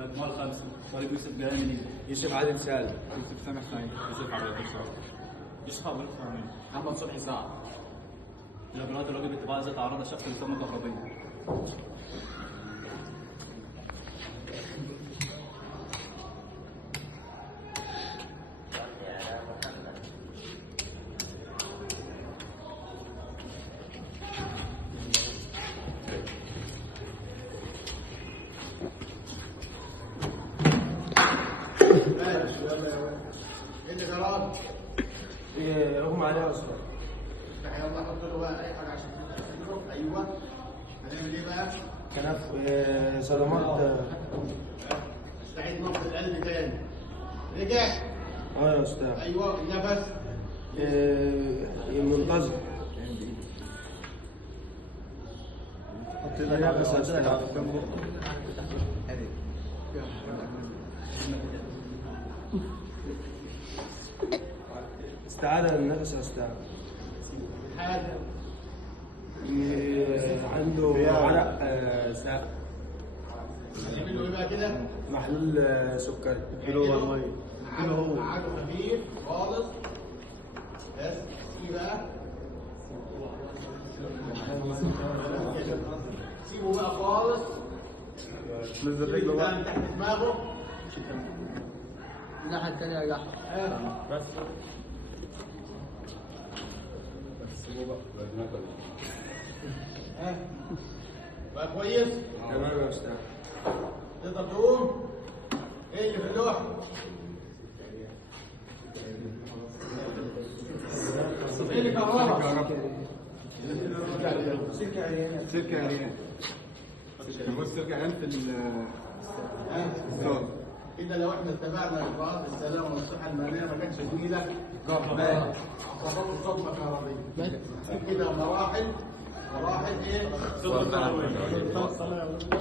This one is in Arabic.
الأجمال الخامسة طريق يوسف جهاني. يوسف عادل سالم. يوسف سامح ثاني. يوسف عبد اللطيف صالح. يوسف عبد اللطيف ثاني. محمد صبحي سعد. الإجراءات الواجب اتباع إذا تعرض شخص لصدمة كهربية. ايه اللي جراد؟ اغمى عليه يا استاذ. افتح يلا حط له بقى اي حاجه عشان تفتح. ايوه هنعمل ايه بقى؟ كان صدمات. استعيد نبض القلب تاني. رجع. يا استاذ. ايوه النفس. منتظم. حط لي نفس يا استاذ. استعادة النفس يا استاذ. حاجه. عنده عرق ساق. هنعمل له ايه بقى كده؟ محلول سكري. كيلو الميه. قعده خفيف خالص. بس ايه بقى؟ سيبه بقى خالص. نزل رجله بقى بقى. من تحت دماغه. الناحية التانية يا جحا. بس بقى كويس؟ تمام يا استاذ. تقدر تقوم؟ ايه اللي في اللوحه؟ ايه اللي كهرباء؟ سلك عريان. سلك عريان. بص سلك عريان في الصوت. كده لو احنا اتبعنا لبعض السلامه والصحه الماليه ما كانش جميله كهرباء. عقبات الصدمه كهربائيه. كده مراحل ايه؟ صدمه كهربائيه.